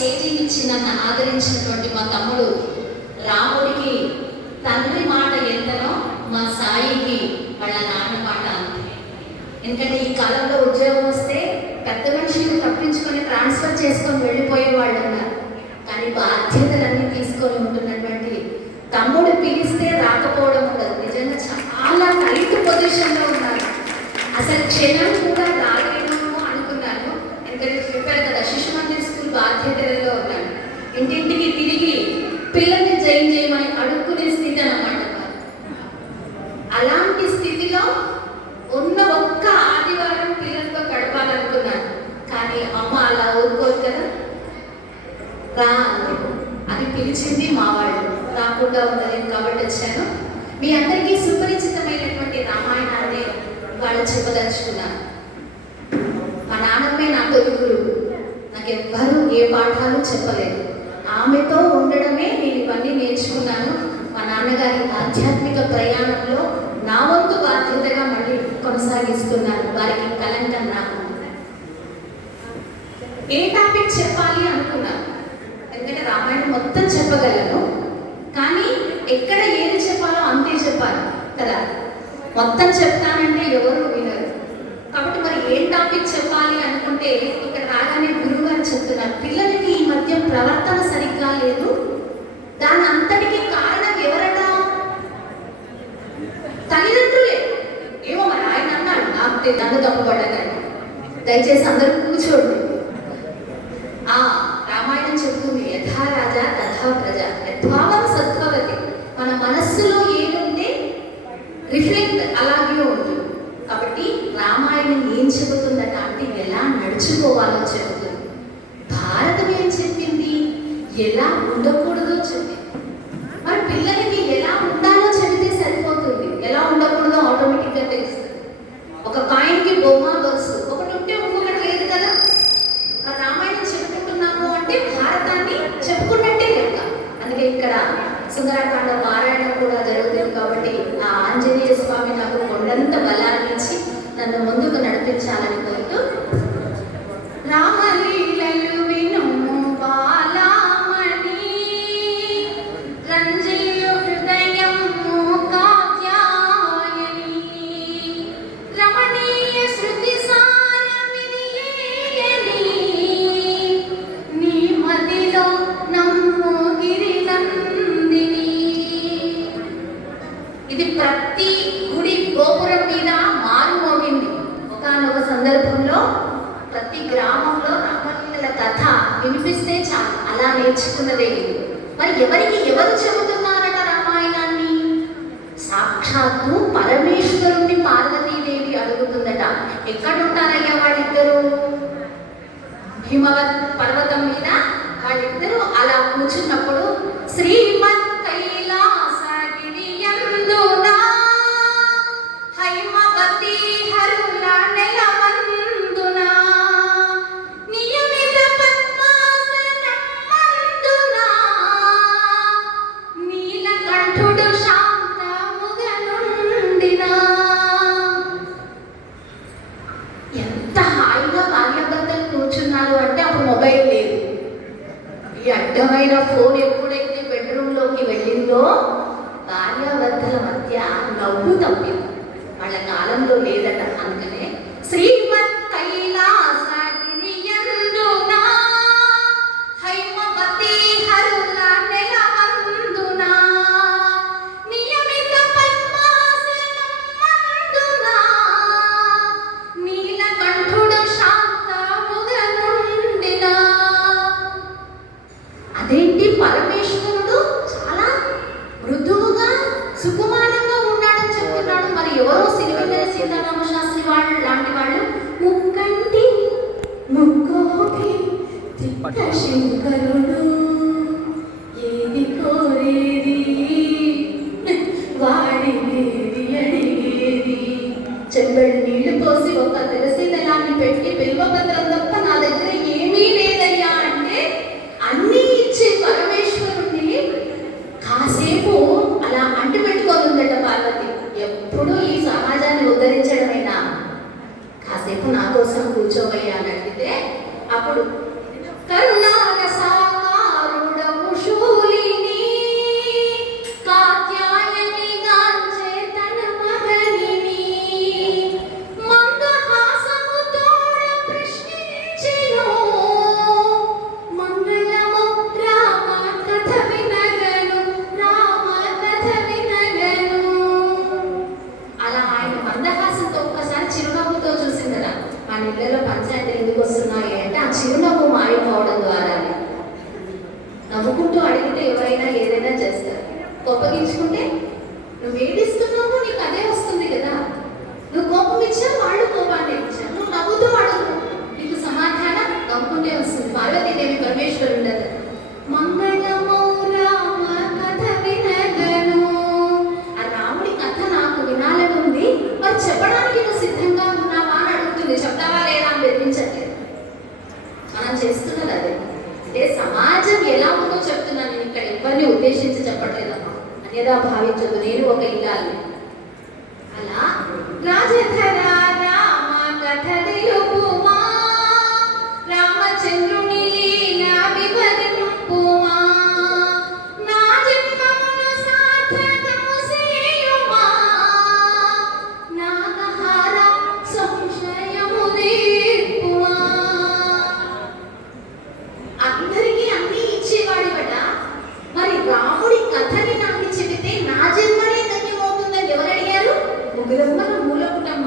స్టేజీని ఇచ్చి నన్ను ఆదరించినటువంటి మా తమ్ముడు రాముడికి తండ్రి మాట ఎంతనో మా సాయికి వాళ్ళ నాన్న మాట అంతే. ఎందుకంటే ఈ కాలంలో ఉద్యోగం వస్తే పెద్ద మనుషులు తప్పించుకొని ట్రాన్స్ఫర్ చేసుకొని వెళ్ళిపోయే వాళ్ళు ఉన్నారు. కానీ బాధ్యతలన్నీ తీసుకొని ఉంటున్నటువంటి తమ్ముడు పిలిస్తే రాకపోవడం ఉండదు. నిజంగా చాలా టైట్ పొజిషన్లో ఉన్నారు. అసలు క్షణం కూడా రాలేను అనుకున్నాను. ఎందుకంటే చెప్పారు కదా, శిశు మందిర్ స్కూల్ బాధ్యతలలో ఉన్నాను. ఇంటింటికి తిరిగి పిల్లల్ని జాయిన్ చేయమని అడుక్కునే స్థితి అన్నమాట. అలాంటి స్థితిలో ఉన్న ఒక్క ఆదివారం పిల్లలతో గడపాలనుకున్నాను. కానీ అమ్మ అలా ఊరుకోరు కదా, రా అది పిలిచింది మా వాళ్ళు, రాకుండా ఉండలేదు కాబట్టి వచ్చాను. మీ అందరికీ సుపరిచితమైనటువంటి రామాయణాన్ని వాళ్ళు చెప్పదలుచుకున్నాను. మా నాన్నమ్మే నా తొలి గురువు. నాకు ఎవ్వరూ ఏ పాఠాలు చెప్పలేదు. ఆమెతో ఉండడమే నేను ఇవన్నీ నేర్చుకున్నాను. మా నాన్నగారి ఆధ్యాత్మిక ప్రయాణంలో నా వంతు బాధ్యతగా మళ్ళీ కొనసాగిస్తున్నాను. వారికి కలంకం నాకు. ఏ టాపిక్ చెప్పాలి అనుకున్నాను. ఎందుకంటే రామాయణం మొత్తం చెప్పగలను, కానీ ఎక్కడ ఏది చెప్పాలో అంతే చెప్పాలి కదా. మొత్తం చెప్తానంటే ఎవరు వినరు. కాబట్టి మరి ఏ టాపిక్ చెప్పాలి అనుకుంటే ఇక్కడ రాగానే గురువు గారు చెప్తున్నారు, పిల్లలకి ఈ మధ్య ప్రవర్తన సరిగ్గా లేదు, దాని అంతటికి కారణం ఎవరన్నా తల్లిదండ్రులే. ఏమో మరి ఆయన అన్నాడు, నాకు నన్ను తప్పుపడ్డానని. దయచేసి అందరూ కూర్చోండి. రామాయణం చెప్తుంది, యథా రాజా తథా ప్రజ యథావం సద్భవతి. మన మనస్సులో ఏముంటే రిఫ్లెక్ట్ అలాగే ఉంటుంది. కాబట్టి రామాయణం ఏం చెబుతుందట అంటే ఎలా నడుచుకోవాలో చెబుతుంది. భారతం ఏం చెప్పింది, ఎలా ఉండకూడదో చెప్పింది. మరి పిల్లలకి ఎలా ఉండాలో చెబితే సరిపోతుంది, ఎలా ఉండకూడదో ఆటోమేటిక్గా తెలుస్తుంది. ఒక కాయిన్కి బొమ్మ బస్సు ఒకటి ఉంటే ఇంకొకటి లేదు కదా. రామాయణం చెప్పుకుంటున్నాము అంటే భారతాన్ని చెప్పుకున్నట్టే లెక్క. అందుకే ఇక్కడ సుందరకాండ పారాయణం కూడా జరుగుతుంది. కాబట్టి ఆ ఆంజనేయ స్వామి నాకు కొండంత బలాన్ని ఇచ్చి నన్ను ముందుకు నడిపించాలని కోరుతూ, రామలీలలు విను బాలామణి రంజిల్లు హృదయం కాత్యాయని రమణీయ శృతి సారమిది నీ మదిలో నమ్ము గిరినందిని. ఇది ప్రతి గుడి గోపురం మీద మారుమోగింది. ఒకానొక సందర్భంలో ప్రతి గ్రామంలో రామలీలల కథ వినిపిస్తే చాలు, అలా నేర్చుకున్నదే. మరి ఎవరికి ఎవరు చెబుతున్నారట రామాయణాన్ని? సాక్షాత్తు పరమేశ్వరుణ్ణి పార్వతీదేవి అడుగుతుందట. ఎక్కడుంటారయ్యా వాళ్ళిద్దరూ? హిమవత్ పర్వతం మీద వాళ్ళిద్దరూ అలా కూర్చున్నప్పుడు శ్రీమత్ కైలాసగిరియందునా హైమవతి హరుల నెలవందునా నియమిత పద్మాసనమందునా నీలకంఠుడు శాంతముగనుండినా. ఎంత హాయిగా భార్యాభర్తలు కూర్చున్నారు అంటే అప్పుడు మొబైల్ లేదు. ఈ అడ్డమైన ఫోన్ ఎప్పుడైతే బెడ్రూమ్లోకి వెళ్ళిందో భార్యాభర్తల మధ్య నవ్వు తప్పింది. వాళ్ళ కాలంలో లేదట. అందుకనే శ్రీమత్ కైలాసగిరియందునా హైమవతి హరుల నెలవందునా నియమిత పద్మాసనమందునా నీలకంఠుడు శాంతముగనుండినా. అదేంటి, పరమేశ్వరుడు చాలా మృదువుగా సుకుమారంగా ఉన్నాడని చెప్తున్నాడు. మరి ఎవరో సిరివెన్నెల సీతారామ శాస్త్రి వాళ్ళు లాంటి వాళ్ళు ముక్కంటి ముక్కోటి శంకరుడు ఏది కోరేది వాడినేది అడిగేది. చెంబడి నీళ్లు పోసి ఒక తులసి దళాన్ని పెట్టి బిల్వపత్రం తప్ప నా దగ్గర ఏమీ లేదయ్యా అంటే అన్నీ ఇచ్చే పరమేశ్వరుణ్ణి కాసేపు అలా అంటు పెట్టుకోనుందట పార్వతి. ఎప్పుడు ఈ సమాజాన్ని ఉద్ధరించడమేనా, కాసేపు నా కోసం కూర్చోవయ్యా అని అడిగితే అప్పుడు కరుణారసా కోపగించుకుంటే నువ్వు ఏడిస్తున్నావు, నీకు అదే వస్తుంది కదా. నువ్వు కోపం ఇచ్చావు, వాళ్ళు కోపాన్ని ఇచ్చావు. నువ్వు నవ్వుతూ అడుగు, నీకు సమాధానం నవ్వుకుంటే వస్తుంది. పార్వతీదేవి పరమేశ్వరుడు ఉండదు. మంగళమౌ రామ కథ వినగను. ఆ రాముడి కథ నాకు వినాలని ఉంది, మరి చెప్పడానికి నువ్వు సిద్ధంగా ఉన్నావా అని అడుగుతుంది. చెప్తావా లేదా అని బెదిరించట్లేదు. మనం చేస్తున్నది అదే. అంటే సమాజం ఎలా ఉందో చెప్తున్నాను నేను, ఇక్కడ ఎవరిని ఉద్దేశించి చెప్పట్లేదమ్మా, అన్యదా భావించదు. నేను ఒక ఇల్లాలి. అలా రాజధర రామ కథ తెలుపుమా, రామచంద్రుని లీలా వివరింపుమా, నా జన్మమును సార్థకము చేయుమా, నాగహార సంశయము తీర్పుమా. అందరికీ అన్ని ఇచ్చేవాడివట, మరి రాముడి కథని నాకు చెబితే నా జన్మనే ధన్యమవుతుందని ఎవరు అడిగారు? ముగ్గురమ్మల మూలపుటమ్మ,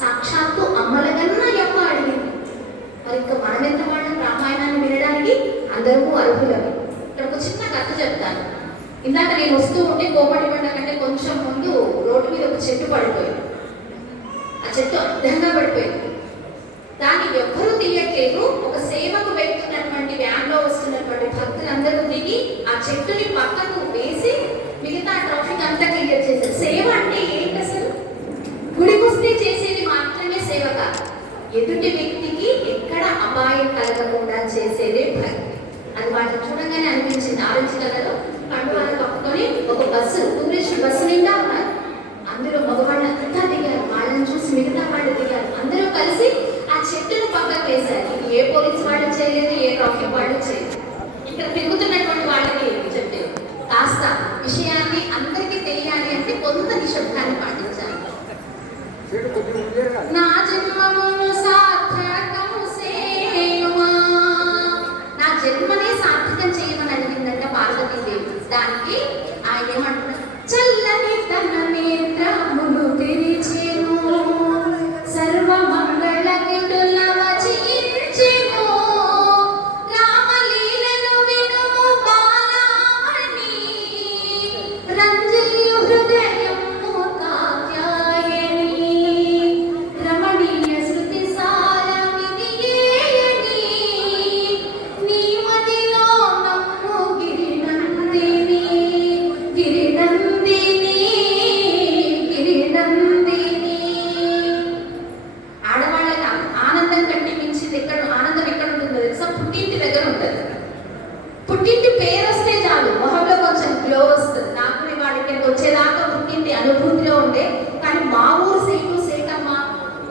సాక్షాత్తు అమ్మలగన్న యమ్మ అడిగింది. మరి ఇంకా మనమెంత వాళ్ళం రామాయణాన్ని వినడానికి? అందరూ అర్హులవి. ఇక్కడ ఒక చిన్న కథ చెప్తాను. ఇందాక నేను వస్తూ ఉంటే కోమటి పంట కంటే కొంచెం ముందు రోడ్డు మీద ఒక చెట్టు పడిపోయింది. ఆ చెట్టు అడ్డంగా పడిపోయింది. దాన్ని ఎవ్వరూ తీయట్లేదు. ఒక సేవకు వెళ్తున్నటువంటి వ్యాన్లో వస్తున్నటువంటి భక్తులందరూ దిగి ఆ చెట్టుని పక్కకు వేసి మిగతా ట్రాఫిక్ అంతా క్లియర్ చేశారు. సేవ అంటే ఏంటి అసలు? గుడికొస్తే చేసేది మాత్రమే సేవ కాదు, ఎదుటి వ్యక్తికి ఎక్కడ అపాయం కలగకుండా చేసేదే భక్తి. అది వాళ్ళని చూడగానే అనిపించింది. ఆరెంజ్ కలర్ కండువాలు కప్పుకొని ఒక బస్సు, టూరిస్ట్ బస్సు నిండా ఉన్నారు. అందులో మగవాళ్ళు అంతా దిగారు. వాళ్ళని చూసి మిగతా వాళ్ళు దిగారు. అందరూ కలిసి ఆ చెట్టును పక్కకు వేశారు. ఇది ఏ పోలీసు వాళ్ళు చేయలేదు, ఏ ట్రాఫిక్ వాళ్ళు చేయలేదు. ఇక్కడ తిరుగుతున్నటువంటి వాళ్ళకి చెప్పారు. కాస్త విషయాన్ని అందరికీ తెలియాలి అంటే కొంత నిశ్శబ్దాన్ని పాటించాలి. నా జన్మమును సార్థకము చేయుమా, నా జన్మనే సార్థకం చేయమని అడిగిందంట పార్వతీదేవి. దానికి ఆయన ఏమంటున్నారు? చల్లని తన నేత్రములు తెరిచెను, సర్వమంగళ కిటుల వచించెను, రామలీలను వినుము బాలామణి, రంజయు హృదయము కాత్యాయని, రమణీయ శృతి సారమిది ఏయని, నీ మదిలో నమ్ము గిరినందిని, గిరినందిని, గిరినందిని. ఆడవాళ్ళకి ఆనందం కంటే మించింది ఎక్కడ ఆనందం ఎక్కడ ఉంటుందో తెలుసా? పుట్టింటి దగ్గర ఉంటుంది. పుట్టింటి పేరు వస్తే చాలు, మొహంలో కొంచెం గ్లో వస్తుంది. నాకు వాడి ఇక్కడికి వచ్చేదాకా పుట్టింటి అనుభూతిలో ఉండే. కానీ మా ఊరు సేటు సేటమ్మ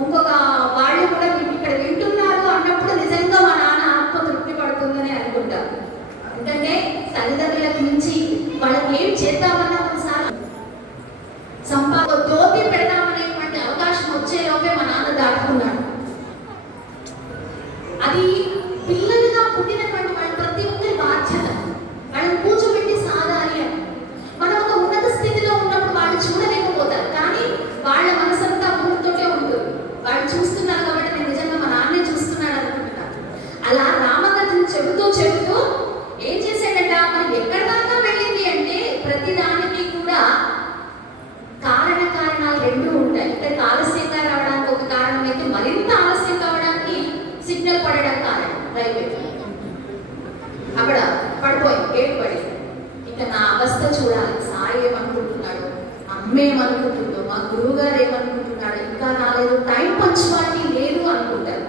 ఇంకొక వాళ్ళు కూడా ఇక్కడ వింటున్నారు అన్నప్పుడు నిజంగా మా నాన్న ఆత్మ తృప్తి పడుతుందని అనుకుంటారు. ఎందుకంటే తల్లిదండ్రులకు మించి వాళ్ళకి ఏం చేద్దామన్నా ఒకసారి దోపి పెడదామనేటువంటి అవకాశం వచ్చేలోపే మా నాన్న దాటుకున్నాడు. అది పిల్లలుగా పుట్టినటువంటి వాళ్ళు ప్రతి ఒక్కరి బాధ్యత. వాళ్ళని కూర్చోబెట్టి సాధాలి అని. మనం ఒక ఉన్నత స్థితిలో ఉన్నప్పుడు వాళ్ళు చూడలేకపోతారు, కానీ వాళ్ళ మనసంతా ఊరితోటే ఉంటుంది. వాళ్ళు చూస్తున్నారు కాబట్టి నేను నిజంగా మా నాన్నే చూస్తున్నాడు అనుకుంటున్నాను. అలా రామకథను చెబుతూ చెబుతూ ఏం చేశాడట? మరి ఎక్కడ దాకా వెళ్ళింది అంటే ప్రతి దానికి కూడా కారణాలు రెండు ఉంటాయి. ఇక్కడ ఆలస్యంగా రావడానికి ఒక కారణం అయితే, మరింత ఆలస్యం కావడానికి సిగ్నల్ పడడం కారణం. రైల్వే అక్కడ పడిపోయింది, గేట్ పడింది. ఇక నా అవస్థ చూడాలి. సాయి ఏమనుకుంటున్నాడు, అమ్మ ఏమనుకుంటుందో, మా గురువు గారు ఏమనుకుంటున్నాడు, ఇంకా రాలేదు, టైం పంచువాటి లేదు అనుకుంటారు.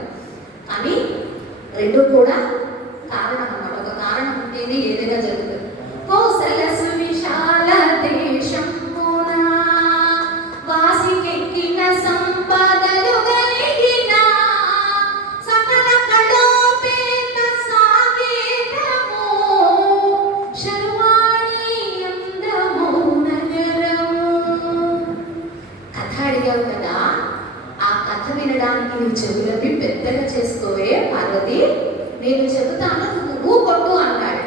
కానీ రెండు కూడా కారణం అన్నమాట. ఒక కారణం ఉంటేనే ఏదైనా జరుగుతుంది. కౌసల సువిశాల దేశం వాసికెక్కిన సంపదలు కలిగిన సకల కళోపేత సాకేతము శర్వాణి అందము నగరము. కథ అడిగావు కదా, ఆ కథ వినడానికి నువ్వు చెవులవి పెద్దగా చేసుకోవే పార్వతి. నేను చెబుతాను, నువ్వు కొట్టు అన్నాడు.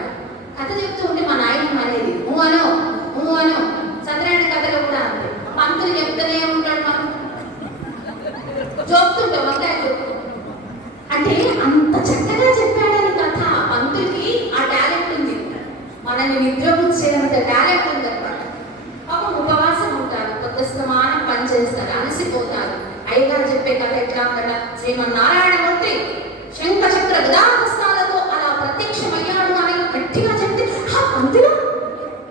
కథ చెప్తూ ఉంటే మా నాయన అనేది నువ్వు అను. సత్యనారాయణ కథలో కూడా అంతే. పంతులు చెప్తూనే ఉంటాడు, మనం చూపుతుంటాం వంకాయలు. అంటే అంత చక్కగా చెప్పాడని కథ. పంతులకి ఆ టాలెంట్ ఉంది, మనల్ని నిద్రపుచ్చేంత టాలెంట్ ఉంది అనమాట. అయ్యగారు చెప్పే కథ ఎట్లా ఉందట, శ్రీమన్నారాయణమూర్తి శంఖ చక్ర గదాహస్తాలతో అలా ప్రత్యక్షమయ్యాడు అని గట్టిగా చెప్తే అందులో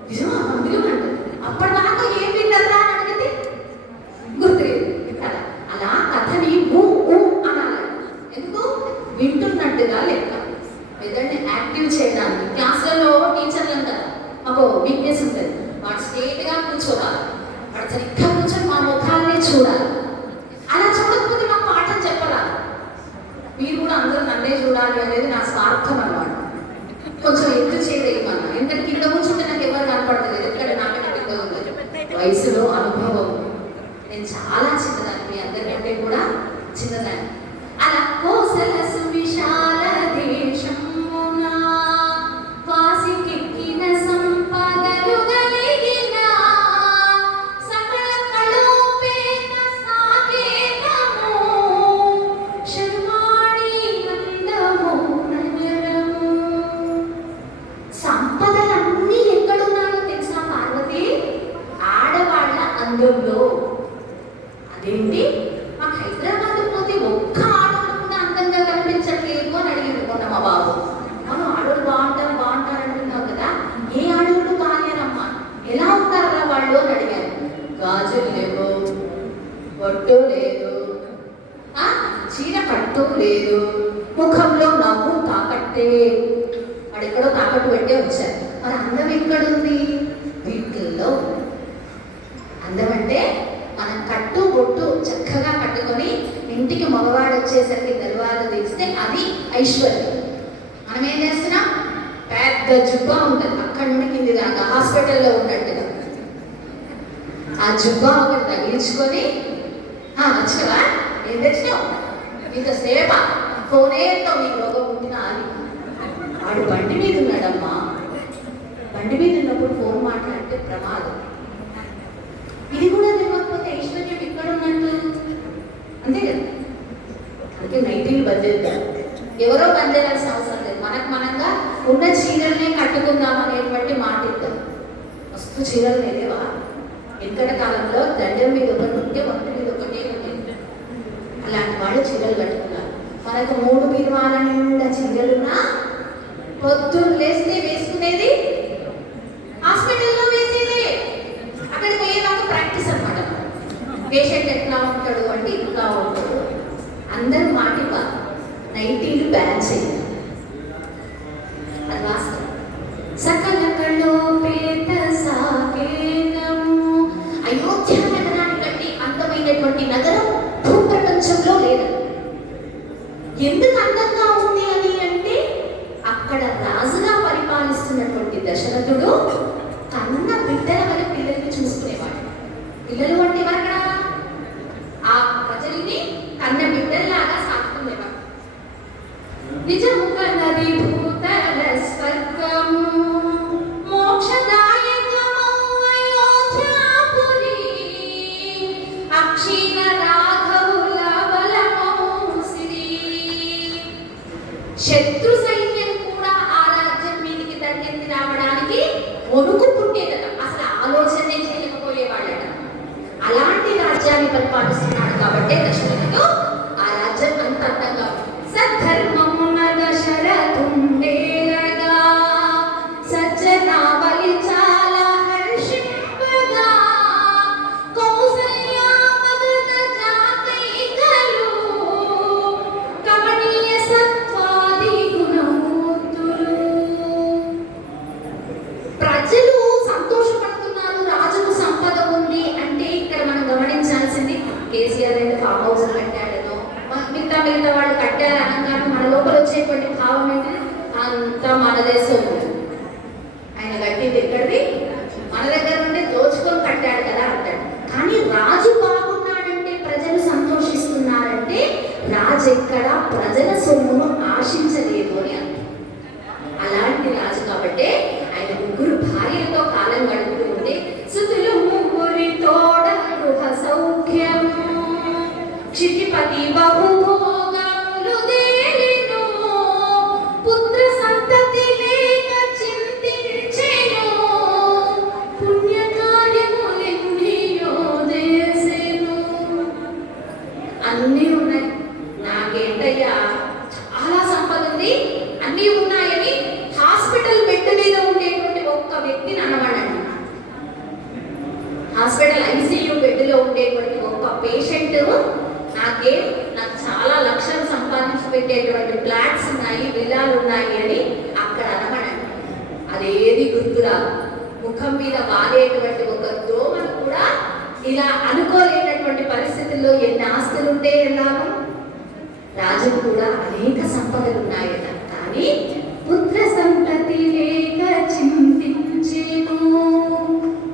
నిజమా అందులో అంటారు. అప్పటిదాకా ఏం విన్నదా అని అడిగితే గుర్తులేదు కదా. అలా కథని ఊ ఊ అనాలి. ఎందుకు? వింటున్నట్టుగా లెక్క. ఏదంటే యాక్టివ్ చేయడానికి. క్లాసులలో టీచర్లు కదా మాకు వీక్నెస్ ఉంటుంది, వాడు స్ట్రేట్గా కూర్చోవాలి, వాడు సరిగ్గా కూర్చొని మా ముఖాలనే చూడాలి. అలా చూడకపోతే మాకు పాఠం చెప్పరాదు. మీరు కూడా అందరూ నన్నే చూడాలి అనేది నా స్వార్థం అన్నమాట. కొంచెం ఎత్తు చేయమన్నా, ఎందుకంటే కింద కూర్చుంటే నాకు ఎవరు కనపడలేదు, ఎందుకంటే నాకంటే పెద్ద ఉంది వయసులో అనుభవం. నేను చాలా చిన్నదాన్ని, మీ అందరికంటే కూడా చిన్నదాన్ని. అలా కోసల సువిశాల దేశమునా వాసికెక్కిన సంపదలు కలిగిన సకల కళోపేత సాకేతము శర్వాణి నందము నగరము. సంపదలన్నీ ఎక్కడున్నాయో తెలుసా పార్వతి? ఆడవాళ్ళ అందంలో. అదేంటి, మాకు హైదరాబాద్ పోతే ఒక్క ఆడవాళ్ళు కూడా అందంగా కనిపించట్లేదు అని అడిగింది మొన్న మా బాబు. మనం ఆడవాళ్ళు బాగుంటారు అంటున్నావు కదా, ఏ ఆడవాళ్ళు కాలేరమ్మా, ఎలా ఉంటారా వాళ్ళు అని అడిగాను. గాజులు లేవు, బొట్టు లేదు, చీర కట్టు లేదు, ముఖంలో నవ్వు తాకట్టే. వాడు ఎక్కడో తాకట్టు పెట్టే వచ్చారు. మరి అందం ఎక్కడుంది? వీటిల్లో. అందం అంటే మనం కట్టు బొట్టు చక్కగా కట్టుకొని ఇంటికి మగవాడు వచ్చేసరికి గర్వాలు తీస్తే అది ఐశ్వర్యం. మనం ఏం చేస్తున్నాం? పెద్ద జుబ్బా ఉంటుంది అక్కడి నుండి కింది దాకా, హాస్పిటల్లో ఉన్నట్టుగా ఆ జుబ్బా ఒకటి తగిలించుకొని వచ్చినవా, ఏం తెచ్చినావు, ఇంతసేప ఫోనేతో నీకు రోగం పుట్టినా అని. వాడు బండి మీద ఉన్నాడమ్మా, బండి మీద ఉన్నప్పుడు ఫోన్ మాట్లాడితే ప్రమాదం. ఇది కూడా తెలియకపోతే ఐశ్వర్యం ఎక్కడ ఉన్నట్టు, అంతే కదా. అందుకే నైటీలు బద్దెద్దాం, ఎవరో బద్దెలాల్సిన అవసరం లేదు. మనకు మనంగా ఉన్న చీరల్నే కట్టుకుందాం అనేటువంటి మాట ఇద్దాం. మస్తు చీరలు లేవా? వెనకటి కాలంలో దండం మీద ఒకటి ఉంటే వంట మీద ఒకటే ఉండేది. అలాంటి వాడు చీరలు కట్టుకున్నారు. మనకు 3 బీరువాల నిండా చీరలున్నా పొద్దున్న లేస్తే వేసుకునేది హాస్పిటల్లో వేసేదే. అక్కడికి పోయేదాకా ప్రాక్టీస్ అనమాట. పేషెంట్ ఎట్లా ఉంటాడు అంటే ఇట్లా ఉంటాడు. అందరూ మాటిప నైటీలు బ్యాన్ చేయాలి, అది వాస్తవం. సకల కళోపేత సాకేతము. అయోధ్య నగరాన్ని కట్టి అందమైనటువంటి నగరం భూప్రపంచంలో లేదు. ఎందుకు అందంగా ఉంది అని అంటే అక్కడ రాజుగా పరిపాలిస్తున్నటువంటి దశరథుడు కన్న బిడ్డల వల్ల పిల్లల్ని చూసుకునేవాడు. పిల్లలు అంటే అక్కడ ఆ ప్రజల్ని కన్న బిడ్డల్లాగా సాకుకునేవాడు. నిజము కన్నది భూతల స్వర్గము మోక్షదాయకము అయోధ్యాపురి అక్షీణ రాఘవుల బలము సిరి. శత్రు సైన్యం కూడా ఆ రాజ్యం మీదికి దండెత్తి రావడానికి వణుకు పుట్టేదట, అసలు ఆలోచనే చేయకపోయేవాళ్ళట. అలాంటి రాజ్యాన్ని పరిపాలిస్తున్నాడు కాబట్టి దశరథుడు ఆ రాజ్యం అంత అందంగా. సద్ధర్మమున దశరథుండేలగా సజ్జనావళి చాలా హర్షింపగా కౌసల్య మగధ జాతైకలు కమనీయ సత్వాది గుణమూర్తులు. ప్రజలు సంతోషపడుతున్నారు, రాజుకు సంపద ఉంది అంటే ఇక్కడ మనం గమనించాల్సింది కేసీఆర్ అయితే ఫామ్ హౌస్ కట్టాడనో మిగతా వాళ్ళు కట్టారు అనగానే మన లోపల వచ్చేటువంటి భావం ఏంటి? అంతా మన దేశం. ఆయన కట్టింది ఎక్కడిది? మన దగ్గర నుండి దోచుకొని కట్టాడు కదా అంటాడు. కానీ రాజు బాగున్నాడంటే ప్రజలు సంతోషిస్తున్నారంటే రాజు ఎక్కడ ప్రజల సొమ్మును ఆశించలేదు అని అంటారు. అలాంటి రాజు కాబట్టి ఆయన 3 భార్యలతో కాలం గడుపుతూ ఉంటే సుతులు 3 తోడ గృహ సౌఖ్యము క్షితిపతి బహుభోగములు దేలిను పుత్ర సంతతి లేక చింతించెను పుణ్యకార్యములెన్నో చేసెను. నాకు చాలా లక్షలు సంపాదించి పెట్టేటువంటి ఫ్లాట్స్ ఉన్నాయి, విల్లాలు ఉన్నాయి అని అక్కడ అనమనండి. అదేది గుర్తురాదు. ముఖం మీద వాడేటువంటి ఒక దోమను కూడా ఇలా అనుకోలేనటువంటి పరిస్థితుల్లో ఎన్ని ఆస్తులు ఉంటే ఎలాగో రాజుకు కూడా అనేక సంపదలు ఉన్నాయట. కానీ పుత్ర సంతతి లేక చింతించేను,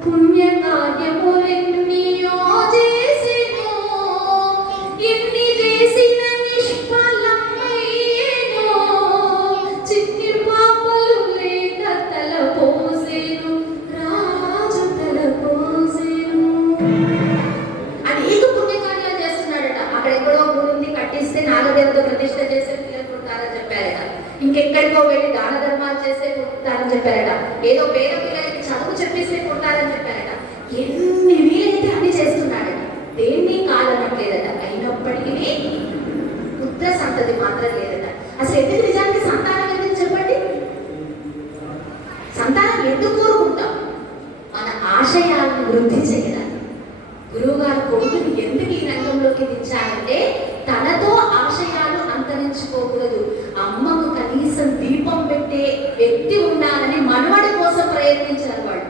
పుణ్యకార్యములెన్నో చేసెను, ఎన్ని చేసిన నిష్ఫలమయ్యెను, చిన్ని పాపలు లేక తలపోసెను, రాజు తలపోసెను. అనేక పుణ్యకార్యాలు చేస్తున్నాడట. అక్కడెక్కడో ఊరుంది కట్టిస్తే నాగదేవత ప్రతిష్ఠ చేసే పిల్లలు పుడతారని చెప్పారట. ఇంకెక్కడికో వెళ్ళి దాన ధర్మాలు చేస్తే పుడతారని చెప్పారట. ఏదో పేద పిల్లలకి చదువు చెప్పిస్తే పుడతారని చెప్పారట. ఎన్ని వీలైతే అన్ని చేస్తున్నాడట. దేన్ని కాదనట్లేదట. అయినప్పటికీ పుత్ర సంతతి మాత్రం లేదట. అసలు ఎందుకు నిజానికి సంతానం ఎందుకు చెప్పండి? సంతానం ఎందుకు కోరుకుంటాం? మన ఆశయాలను వృద్ధి చేయడానికి. గురువు గారు కొడుకుని ఎందుకు ఈ రంగంలోకి దించారంటే తనతో ఆశయాలు అంతరించుకోకూడదు. అమ్మకు కనీసం దీపం పెట్టే వ్యక్తి ఉండాలని మనవాడి కోసం ప్రయత్నించారు వాడు.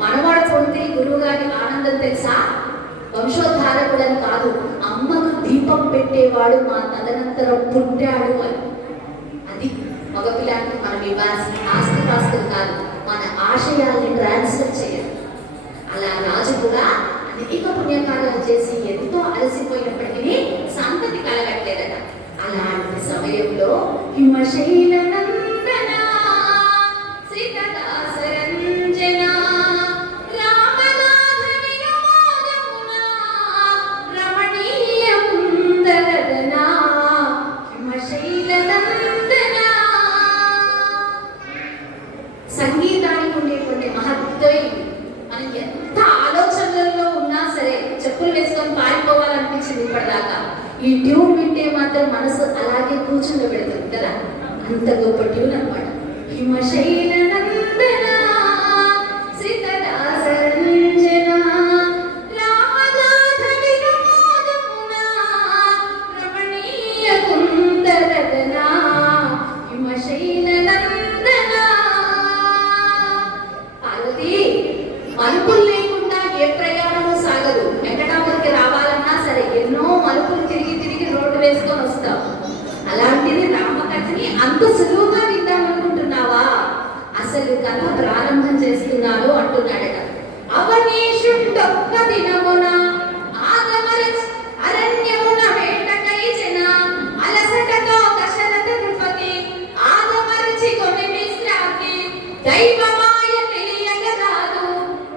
మనవాడు కొడితే గురువు గారి ఆనందం తెలుసా? వంశోద్ధారకుడని కాదు, అమ్మకు దీపం పెట్టేవాడు మా తదనంతరం పుట్టాడు అని. అది మగపిల్లానికి మనం ఇవ్వాల్సిన ఆస్తిపాస్తులు కాదు, మన ఆశయాల్ని ట్రాన్స్ఫర్ చేయాలి. అలా రాజు కూడా అనేక పుణ్యకార్యాలు చేసి ఎంతో అలసిపోయినప్పటికీ సంతతి కలగట్లేదట. అలాంటి సమయంలో హిమశైల నందన శ్రీకదాసరంజన రామనాథ వినోదమున రమణీయ ముందరదన హిమశైల నందన. సంగీతానికి ఉండేటువంటి మహత్వం మనం ఎంత ఆలోచనలలో ఉన్నా సరే చెప్పులు వేసుకొని పారిపోవాలనిపించింది ఇప్పటిదాకా. ఈ ట్యూన్ వింటే మాత్రం మనసు అలాగే కూర్చుని పెడుతుంది కదా. అంత గొప్ప ట్యూన్ అనమాట. హిమశైల నందన శ్రీకదాసరంజన రామనాథ వినోదమున రమణీయ కుందరదన హిమశైల నందన. పార్వతి, మలుపులు లేకుండా ఏ ప్రయాణము సాగదు. వెంకటాపురికి రావాలన్నా సరే ఎన్నో మలుపులు తిరిగి తిరిగి రోడ్డు వేసుకొని వస్తాం. అలాంటిది రామకథని అంత సులువుగా విందామనుకుంటున్నావా? అసలు కథ ప్రారంభం చేస్తున్నాడు అంటున్నాడట. అవనీషుండొక్క దినమున ఆగమరచి అరణ్యమున వేటకై జన అలసటతో దశరథ నృపతి ఆగమరచి కొని విశ్రాంతి దైవమాయ తెలియగరాదు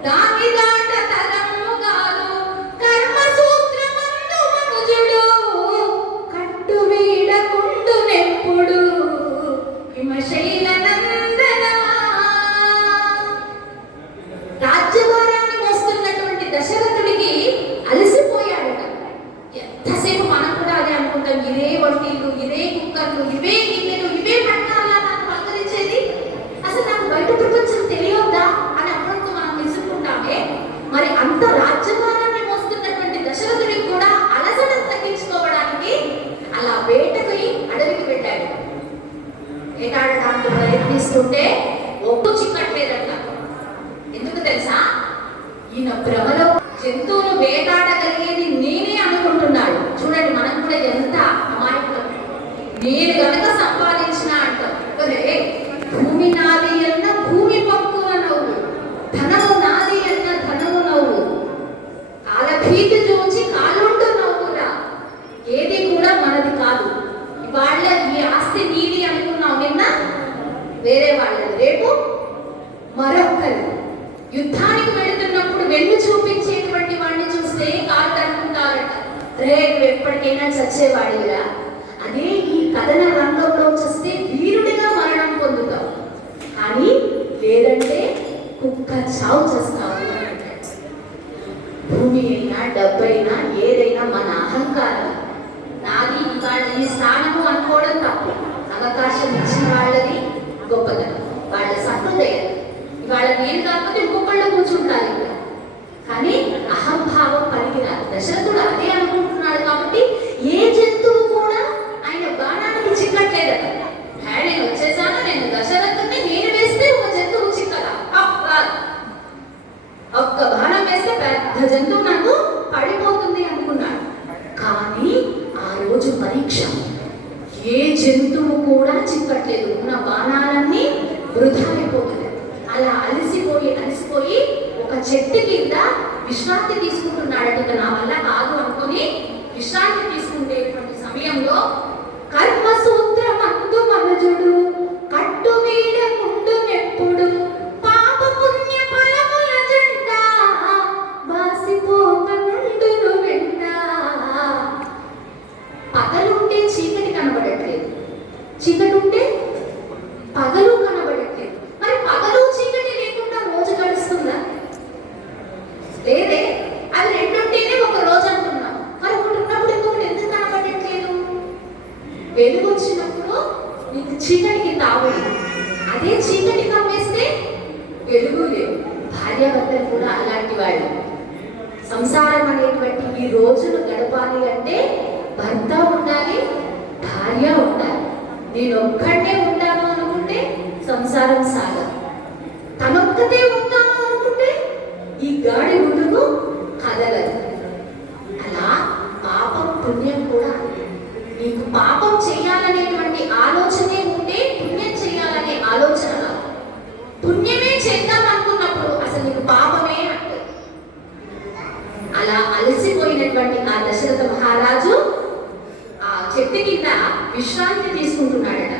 దాని దాట తరము గాదు కర్మ సూత్రమందు మనుజుడు కట్టు వీడకుండు నెప్పుడు హిమశైల నందన. రాజ్యభారాన్ని మోస్తున్నటువంటి దశరథుడికి అలసిపోయాడట. ఎంతసేపు మనం కూడా అదే అనుకుంటాం, ఇదే వడ్డీలు, ఇదే కుక్కర్లు, ఇవే గిన్నెలు, ఇవే పట్టాలా నాకు పలకరించేది, అసలు నాకు బయట ప్రపంచం తెలియొద్దా అని అప్పుడప్పుడు మనం విసుకుంటామే. మరి అంత రాజ్యభారాన్ని మోస్తున్నటువంటి దశరథుడికి కూడా అలసట తగ్గించుకోవడానికి అలా వేటకు అడవికి వెళ్ళాడు. వేటాడడానికి ప్రయత్నిస్తుంటే ఒప్పు చిక్కట్లేదట. ఎందుకు తెలుసా? ఈయన భ్రమలో జంతువులు వేటాడగలిగేది నేనే అనుకుంటున్నాడు. చూడండి, మనం కూడా ఎంత అమాయకులం. నేను గనక సంపాదించిన అంటాం, భూమి నాది అన్న భూమి పక్కున నవ్వు, ధనము నాది అన్న ధనము నవ్వు, కాలభీతి చూచి కాలుండు నవ్వురా, ఏది కూడా మనది కాదు. ఇవాళ ఈ ఆస్తి నీది అనుకున్నావు, నిన్న వేరే వాళ్ళది, రేపు మరొక్కరి. యుద్ధానికి వెళుతున్నప్పుడు వెన్ను చూపించేటువంటి వాడిని చూస్తే కాలు తట్టుకుంటారట. రే, నువ్వు ఎప్పటికైనా చచ్చేవాడివిరా. అదే ఈ కథన రంగంలో చూస్తే వీరుడిగా మరణం పొందుతావు, కానీ లేదంటే కుక్క చావు చేస్తావు అని అంటాడు. భూమి అయినా డబ్బైనా ఏదైనా మన అహంకారం. నాది ఇవాళ ఈ స్థానము అనుకోవడం తప్పు. అవకాశం ఇచ్చిన వాళ్ళది గొప్పతనం, వాళ్ళ సహృదయం. ఇవాళ నేను కాకపోతే ఇంకొకళ్ళు కూర్చుంటారు ఇక్కడ. కానీ అహంభావం పనికిరాదు. దశరథుడు అదే అనుకుంటున్నాడు కాబట్టి వృధా అయిపోతుంది. అలా అలసిపోయి ఒక చెట్టు కింద విశ్రాంతి తీసుకుంటున్నాడట. ఇక నా వల్ల కాదు అనుకుని విశ్రాంతి తీసుకునేటువంటి సమయంలో కర్మసూత్రమందు మనుజుడు కట్టు వీడకుండు నెప్పుడు పాప పుణ్య ఫలముల జంట బాసిపోక నుండును వెంట. పగలుంటే చీకటి కనబడట్లేదు, చీకటి ఉంటే పగలు కనబడట్లేదు. మరి పగలు చీకటి లేకుండా రోజు గడుస్తుందా? లేదే. అది రెండుంటేనే ఒక రోజు అంటున్నాం. మరి ఒకటి ఉన్నప్పుడు ఇంకొకటి ఎందుకు కనబడట్లేదు? వెలుగు వచ్చినప్పుడు నీకు చీకటికి తావడి, అదే చీకటి కమ్మేస్తే వెలుగు లేదు. భార్యాభర్తలు కూడా అలాంటి వాళ్ళు. సంసారం అనేటువంటి ఈ రోజులు గడపాలి అంటే భర్త ఉండాలి, భార్య ఉండాలి. నేను ఒక్కడే ఉంటాను అనుకుంటే సంసారం సాగదు. తనొక్కతే ఉంటాను అనుకుంటే ఈ గాడి ముందుకు కదలదు. అలా పాపం పుణ్యం కూడా నీకు పాపం చేయాలనేటువంటి ఆలోచనే ఉంటే పుణ్యం చేయాలనే ఆలోచన రాదు. పుణ్యమే చేద్దాం అనుకున్నప్పుడు అసలు నీకు పాపమే అంటుంది. అలా అలసిపోయినటువంటి ఆ దశరథ మహారాజు ఆ చెట్టు కింద విశ్రాంతి తీసుకుంటున్నాడట.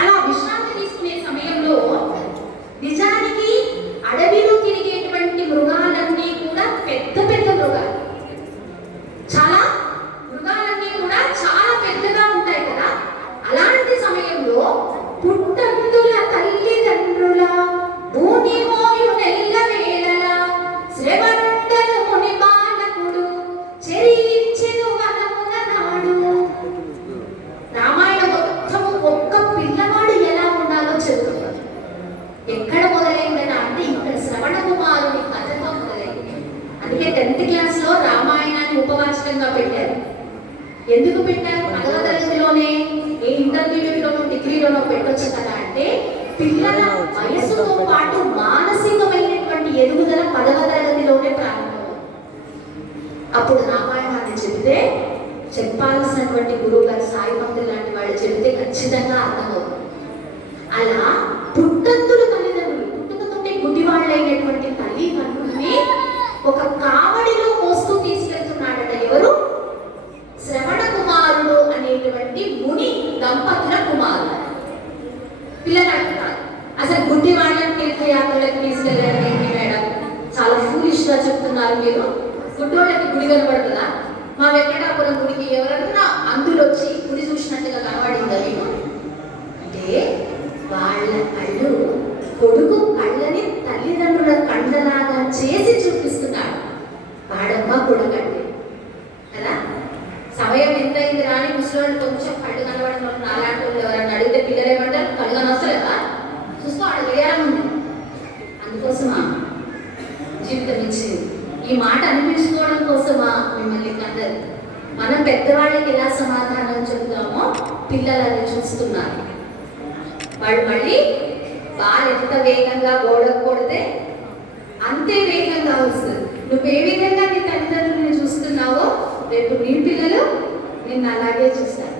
అలా విశ్రాంతి తీసుకునే సమయంలో నిజానికి అడవిలో తిరిగేటువంటి మృగాలన్నీ కూడా పెద్ద పెద్ద మృగాలు, చాలా మృగాలన్నీ కూడా చాలా పెద్దగా ఉంటాయి కదా. అలాంటి సమయంలో పుట్టందుల తల్లిదండ్రుల భూమి మోయు నెల్ల వేళల శ్రవణుండను ముని బాలకుడు చెరించెను వనమున నాడు. రామాయణ మొత్తము ఒక్క పిల్లవాడు ఎలా ఉండాలో చెబుతున్నారు. ఎక్కడ మొదలైందని అంటే ఇక్కడ శ్రవణ కుమారుని కథతో మొదలైంది. అందుకే 10th క్లాస్ లో రామాయణాన్ని ఉపవాచకంగా పెట్టారు. ఎందుకు పెట్టారు? 10వ తరగతిలోనే, ఏ ఇంటర్మీడియట్లోనో డిగ్రీలోనో పెట్టొచ్చు కదా. అంటే పిల్లల వయసుతో పాటు మానసికమైనటువంటి ఎదుగుదల 10వ తరగతిలోనే ప్రారంభం. అప్పుడు రామాయణాన్ని చెబితే చెప్పాల్సినటువంటి గురువు గారు సాయి భక్తులు లాంటి వాళ్ళు చెబితే ఖచ్చితంగా అర్థమవుతుంది. అలా పుట్టంతులు తల్లిదండ్రులు, పుట్టుకతోటి గుడ్డివాళ్ళైనటువంటి తల్లిదండ్రుల్ని ఒక కావడిలో మోస్తూ తీసుకెళ్తున్నాడట. ఎవరు? శ్రవణ కుమారుడు అనేటువంటి ముని దంపతుల కుమారుడు. పిల్లలు అంటున్నారు, అసలు గుడ్డి వాళ్ళని తీర్థయాత్రలకు తీసుకెళ్ళడం ఏంటి మేడం, చాలా ఫూలిష్ గా చెప్తున్నారు మీరు. గుడ్డోళ్ళకి గుడి కనబడుతుందా? మా వెంకటాపురం గుడికి ఎవరన్నా అందులో వచ్చి గుడి చూసినట్టుగా కనబడిందా మీకు అంటే వాళ్ళ కళ్ళు కొడుకు కళ్ళని తల్లిదండ్రుల కళ్ళలాగా చేసి చూపిస్తున్నాడు. వాడమ్మ కొడుకంటే కదా. సమయం ఎంతైంది రాని ముసలి కొంచెం కళ్ళు కనబడడం అలాంటి వాళ్ళు ఎవరన్నా అడిగితే పిల్లలు ఏమంటారు? కళ్ళు కనొస్తలేదా చూసుకో, ఆడ వేయాలని ఉంది. అందుకోసమా జీవితం ఇచ్చింది. ఈ మాట అనిపించుకోవడం కోసమా మిమ్మల్ని కన్నది. మనం పెద్దవాళ్ళకి ఎలా సమాధానం చెప్తామో పిల్లలు అది చూస్తున్నారు. వాళ్ళు మళ్ళీ బాల్ ఎంత వేగంగా గోడకు కొడితే అంతే వేగంగా వస్తుంది. నువ్వు ఏ విధంగా నీ తల్లిదండ్రులను చూస్తున్నావో రేపు నీ పిల్లలు నిన్ను అలాగే చూస్తారు.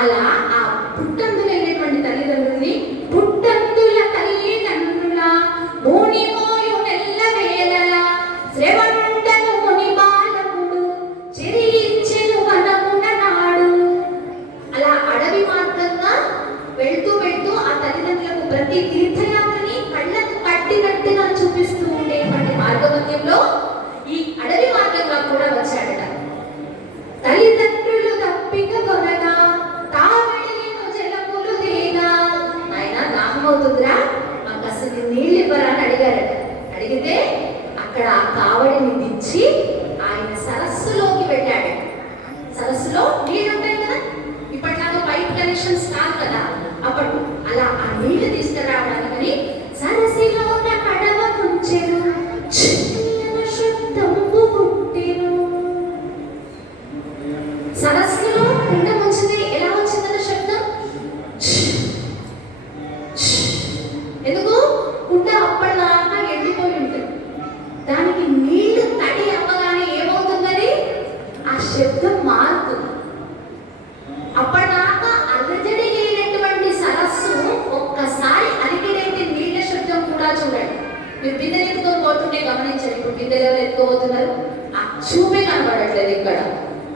అలా ఆ పుట్టందులైనటువంటి తల్లిదండ్రుల్ని పుట్టందుల తల్లిదండ్రుల భూమి మోయు నెల్ల వేళల శ్రవణుండను ముని బాలకుడు చెరించెను వనమున నాడు. అలా అడవి మార్గంగా వెళ్తూ ఆ తల్లిదండ్రులకు ప్రతి తీర్థయాత్రని కళ్ళకు కట్టినట్టుగా చూపిస్తూ ఉండేటువంటి మార్గమధ్యంలో ఈ అడవి మార్గంగా కూడా వచ్చాడట. తల్లిదండ్రులు తప్పిక కొనగా తావెళ్ళను జలములు దేగా. ఆయన దాహమవుతుందిరా, మాకు అసలు నీళ్ళు ఇవ్వరా అని అడిగారట. అడిగితే అక్కడ ఆ కావడిని దించి ఆయన సరస్సులోకి వెళ్ళాడు. సరస్సులో నీళ్ళు ఉంటాయి కదా, ఇప్పటిలాగా పైప్ కనెక్షన్స్ కాదు కదా అప్పుడు. అలా ఆ నీళ్లు తీసుకురావడానికని సరస్సులో ఉన్న కడవ నుంచెను శబ్దము పుట్టెను. సరస్సులో కుండ ముంచితే ఎలా వచ్చిందన్న శబ్దం? ఎందుకు? కుండ అప్పటిదాకా ఎండిపోయి ఉంటుంది. దానికి నీళ్లు తడి అవ్వగానే ఏమవుతుందని ఎత్తుకోబోతున్నారు. ఆ చూపే కనబడట్లేదు ఇక్కడ.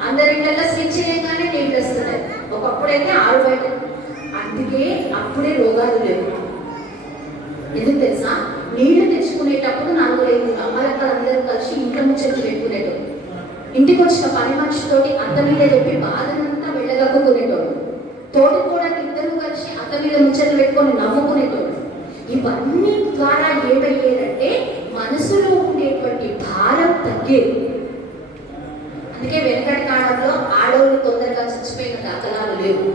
అందరిళ్ళల్లో స్విచ్ చేయగానే నీళ్ళు వస్తున్నాయి. ఒకప్పుడైతే ఆరు బయట. అందుకే అప్పుడే రోగాలు లేవు. ఎందుకు తెలుసా? నీళ్లు తెచ్చుకునేటప్పుడు 4-5 అమ్మలక్కలందరూ కలిసి ఇంట్లో ముచ్చట్లు పెట్టుకునేటోడు. ఇంటికి వచ్చిన పని మనిషితోటి అత్త మీద చెప్పి బాధనంతా వెళ్ళగక్కుకునేటోడు. తోటి కూడా ఇద్దరు కలిసి అత్త మీద ముచ్చట్లు పెట్టుకొని నవ్వుకునేటోడు. ఇవన్నీ ద్వారా ఏమయ్యేదంటే మనసులో ఉండేటువంటి భారం తగ్గేది. అందుకే వెనకటి కాలంలో ఆడవాళ్ళు తొందరగా చచ్చిపోయిన దాఖలాలు లేవు,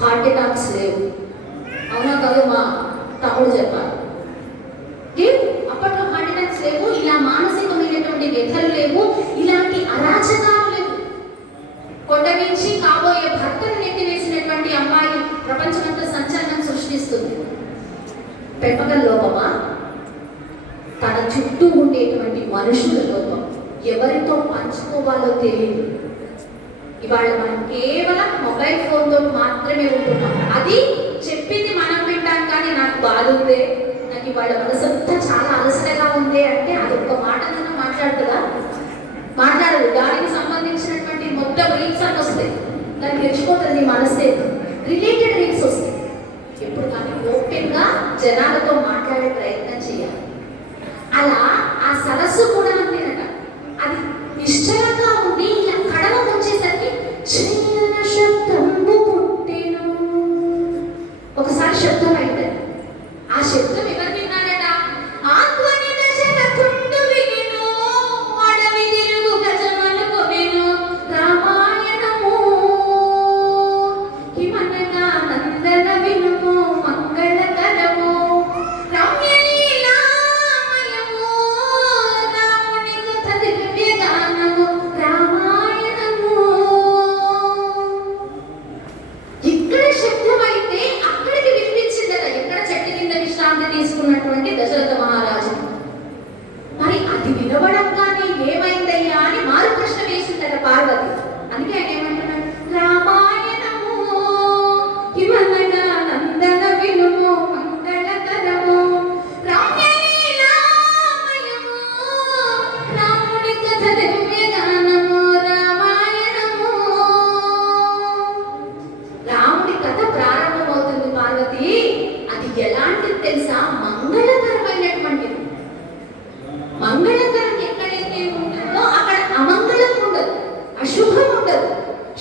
హార్ట్ అటాక్స్ లేవు. అవునా కాదు? మా తమ్ముడు చెప్పాలి. అప్పట్లో హార్ట్ అటాక్స్ లేవు, ఇలా మానసికమైనటువంటి వ్యధలు లేవు, ఇలాంటి అరాచకాలు లేవు. కొండ నుంచి కాబోయే భర్తను నెట్టివేసినటువంటి అమ్మాయి ప్రపంచమంతా సంచలనం సృష్టిస్తుంది. పెంపకం లోపమా? తన చుట్టూ ఉండేటువంటి మనుషుల లోపం. ఎవరితో పంచుకోవాలో తెలియదు. ఇవాళ మనం కేవలం మొబైల్ ఫోన్తో మాత్రమే ఉంటున్నాం. అది చెప్పింది మనం వింటాం, కానీ నాకు బాధ ఉందే, నాకు ఇవాళ మనసంతా చాలా అలసటగా ఉంది అంటే అది ఒక్క మాట మాట్లాడుతుందా? మాట్లాడదు. దానికి సంబంధించినటువంటి మొత్తం రీల్స్ అని వస్తాయి. దాన్ని తెచ్చుకోతుంది మనసే. రిలేటెడ్ రీల్స్ వస్తాయి. ఎప్పుడు కానీ ఓపెన్గా జనాలతో మాట్లాడే ప్రయత్నం చేయాలి. అలా ఆ సరస్సు కూడా అంతేనట. అది నిశ్చలంగా ఉండి ఇలా కడవ వచ్చేసరికి చిన్న శబ్దము పుట్టెను. ఒకసారి శబ్దం అయితే ఆ శబ్దం ఎవరు విన్నాడట? ఆత్మని దశరథుండు వినెను, అడవి తిరుగు గజమనుకొనెను, రామాయణము హిమనగా నందన వినుము, మంగళకరము రమ్యలీలామయము, రాముని కథ దివ్యగానము, రామాయణము. ఇక్కడ శబ్దం అయితే అక్కడికి వినిపించిందట. ఎక్కడ చెట్టు కింద విశ్రాంతి తీసుకున్నటువంటి దశరథ మహారాజు. మరి అది వినబడంగానే ఏమైందయ్యా అని మారు ప్రశ్న వేసిందట పార్వతి. అందుకే ఆయన ఏమంటున్నాడు? రామాయణము హిమనగా నందన వినుము, మంగళకరము రమ్యలీలామయము, రాముని కథ దివ్యగానము, రామాయణము. రాముడి కథ ప్రారంభమవుతుంది పార్వతి. అది ఎలాంటిది తెలుసా? మంగళకరమైనటువంటిది. మంగళకరం ఎక్కడైతే ఉంటుందో అక్కడ అమంగళం ఉండదు, అశుభం ఉండదు.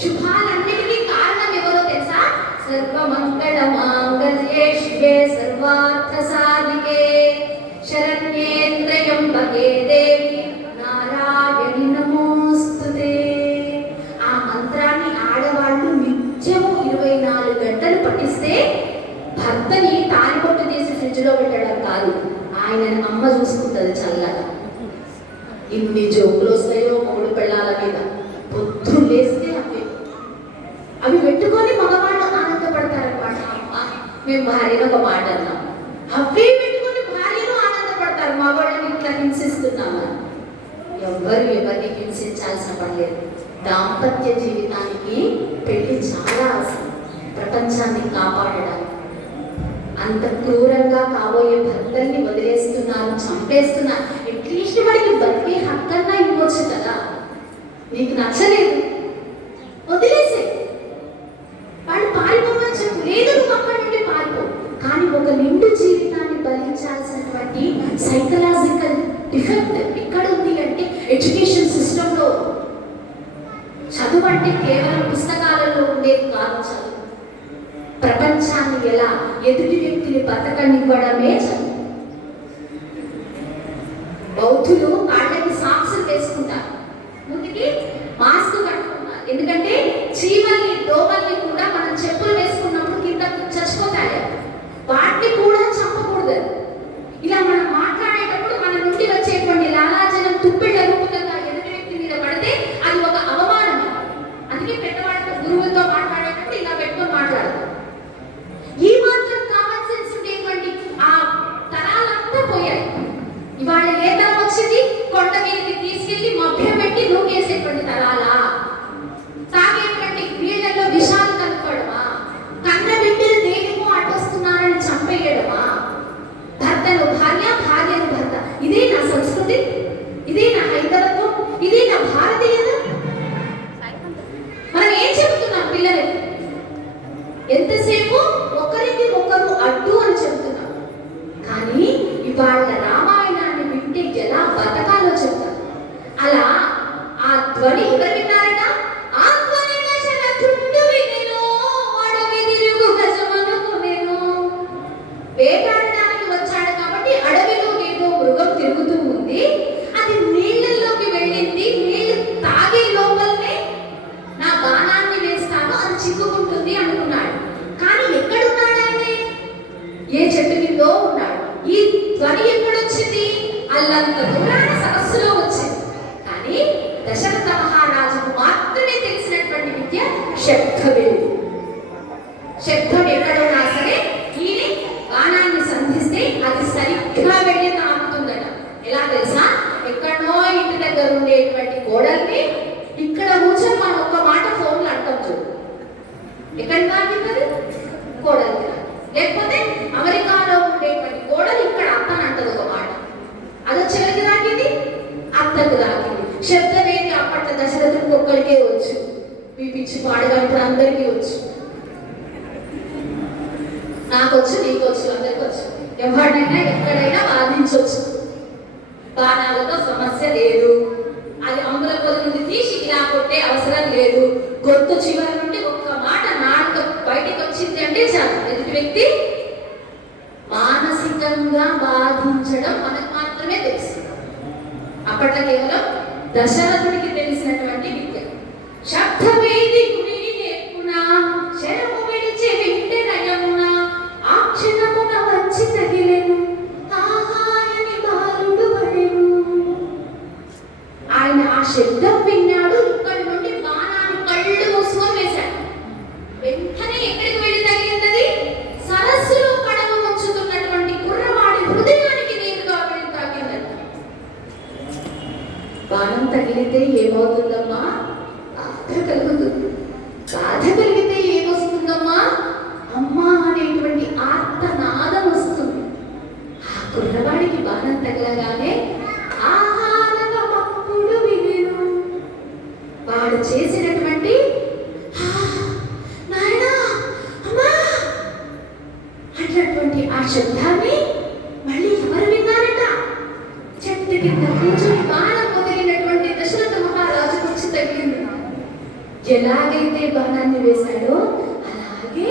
శుభాలన్నిటికీ కారణం ఎవరో తెలుసా? సర్వమంగళ మాంగళ్యే శివే సర్వార్థ సాధికే శరణ్యే త్రయంబకే దేవి నారాయణి నమోస్తుతే. ఆ మంత్రాన్ని ఆడవాళ్ళు నిత్యము 24 గంటలు పఠిస్తే భర్తని తాలిబొట్టు తీసి ఫ్రిడ్జ్లో పెట్టడం కాదు, ఆయనని అమ్మ చూసుకుంటుంది చల్లగా. ఇన్ని జోకులు వస్తాయో మూడు పెళ్ళాల మీద. పొద్దున లేస్తే అవి పెట్టుకొని మగవాళ్ళు ఆనందపడతారనమాట. మేము భార్యను ఒక మాట అన్నాం, అవే పెట్టుకొని భార్యను ఆనందపడతారు. మగవాళ్ళని ఇట్లా హింసిస్తున్నామని. ఎవరిని హింసించాల్సిన పని లేదు. దాంపత్య జీవితానికి పెళ్లి చాలా అవసరం, ప్రపంచాన్ని కాపాడడానికి. అంత క్రూరంగా కాబోయే భర్తల్ని వదిలేస్తున్నారు, చంపేస్తున్నారు. అట్లీస్ట్ వాడికి బతికే హక్కన్నా ఇవ్వచ్చు కదా. నీకు నచ్చలేదు వదిలేసే, వాడు పారిపోమని చెప్పు. లేదు, నువ్వు అక్కడి నుండి పారిపో. కానీ ఒక నిండు జీవితాన్ని భరించాల్సినటువంటి సైకలాజికల్ డిఫెక్ట్ ఎక్కడ ఉంది అంటే ఎడ్యుకేషన్ సిస్టంలో. చదువు అంటే కేవలం పుస్తకాలలో ఉండేది కాదు. చదువు ప్రపంచాన్ని ఎలా ఎదుటి వ్యక్తిని బతకనివ్వడమే చదువు. బౌద్ధులు కాళ్ళకి సాక్స్ వేసుకుంటారు, ముందుకి మాస్క్ కట్టుకుంటారు. ఎందుకంటే చీమల్ని దోమల్ని కూడా మనం చెప్పులు వేసుకున్నప్పుడు కింద చచ్చిపోతాయి, వాటిని కూడా చంపకూడదు. ఇలా మనం మాట్లాడేటప్పుడు మన నుండి వచ్చేటువంటి లాలాజనం తుప్పిళ్ళ రూపంగా ఎదుటి వ్యక్తి మీద పడితే అది ఒక అవమానం. అందుకే పెద్దవాళ్ళతో గురువులతో మాట్లాడేటప్పుడు ఇలా పెట్టుకొని మాట్లాడతారు. ఈ మాత్రం కామన్ సెన్స్ ఉండేటువంటి ఆ తరాలంతా పోయాయి. ఇవాళ ఏ తరం వచ్చింది? కొండ మీదకి తీసుకెళ్లి మభ్య పెట్టి నూకేసేటువంటి తరాలా? ధ్వని ఎక్కడొచ్చింది? అల్లంత దూరాన సరస్సులో వచ్చింది. కానీ దశరథ మహారాజుకు మాత్రమే తెలిసినటువంటి విద్య శబ్దవేది. శబ్దం ఎక్కడున్నా సరే ఈయన బాణాన్ని సంధిస్తే అది సరిగ్గా వెళ్ళి తాకుతుందట. ఎలా తెలుసా? ఎక్కడో ఇంటి దగ్గర ఉండేటువంటి కోడల్ని ఇక్కడ కూర్చొని మనం ఒక్క మాట ఫోన్లో అంటాం చూడు, ఎక్కడ తాకింది? కోడలికి. లేకపోతే అమెరికాలో ఉండేటువంటి కోడలు ఇక్కడ అత్తని అంటది ఒక మాట, అది వచ్చి ఎవరికి తాకింది? అత్తకు తాకింది. శబ్దవేది అప్పట్లో దశరథుడికి ఒక్కడికే వచ్చు, మీ పిచ్చి పాడుగా ఇప్పుడు అందరికీ వచ్చు. నాకు వచ్చు, నీకు వచ్చు, అందరికీ వచ్చు. ఎవరినైనా ఎక్కడైనా బాధించవచ్చు. బాణాలతో సమస్య లేదు. అది అమ్ముల పొద నుండి తీసి ఇలా కొట్టే అవసరం లేదు. గొంతు చివరి నుండి ఒక్క మాట నాలుక బయటికి వచ్చింది అంటే చాలు, ఎదుటి వ్యక్తి మానసికంగా బాధించడం మనకు మాత్రమే తెలుసు. అప్పట్లో కేవలం దశరథుడికి తెలిసినటువంటి విద్య. శబ్దవేది గుడిని నేర్పునా, శరము విడిచి వింటే నయమునా, ఆ క్షణమున వచ్చి తగిలెను, ఆహాయని బాలుడు పడెను. ఆయన ఆ శబ్దం విన్నాడు, ఇక్కడి నుండి బాణాన్ని కళ్ళు మూసుకొని వేశాడు. వెంటనే ఎక్కడికి వెళ్ళి తగిలింది? సరస్సులో పడవ ముంచుతున్నటువంటి కుర్రవాడి హృదయానికి నేరుగా వెళ్ళి తాకిందట. బాణం తగిలితే ఏమవుతుందమ్మా? బాధ కలుగుతుంది. బాధ కలిగితే ఏమొస్తుందమ్మా? అమ్మా అనేటువంటి ఆర్తనాదం వస్తుంది. ఆ కుర్రవాడికి బాణం తగలగానే ఆహారమప్పుడు వినెను. వాడు చేసినటువంటి అన్నటువంటి ఆ శబ్దాన్ని మళ్ళీ ఎవరు విన్నారట? చెట్టు కింద కూర్చొని బాణం మొదలైనటువంటి దశరథ మహారాజుకు వచ్చి తగిలింది. ఎలాగైతే బాణాన్ని వేశాడో అలాగే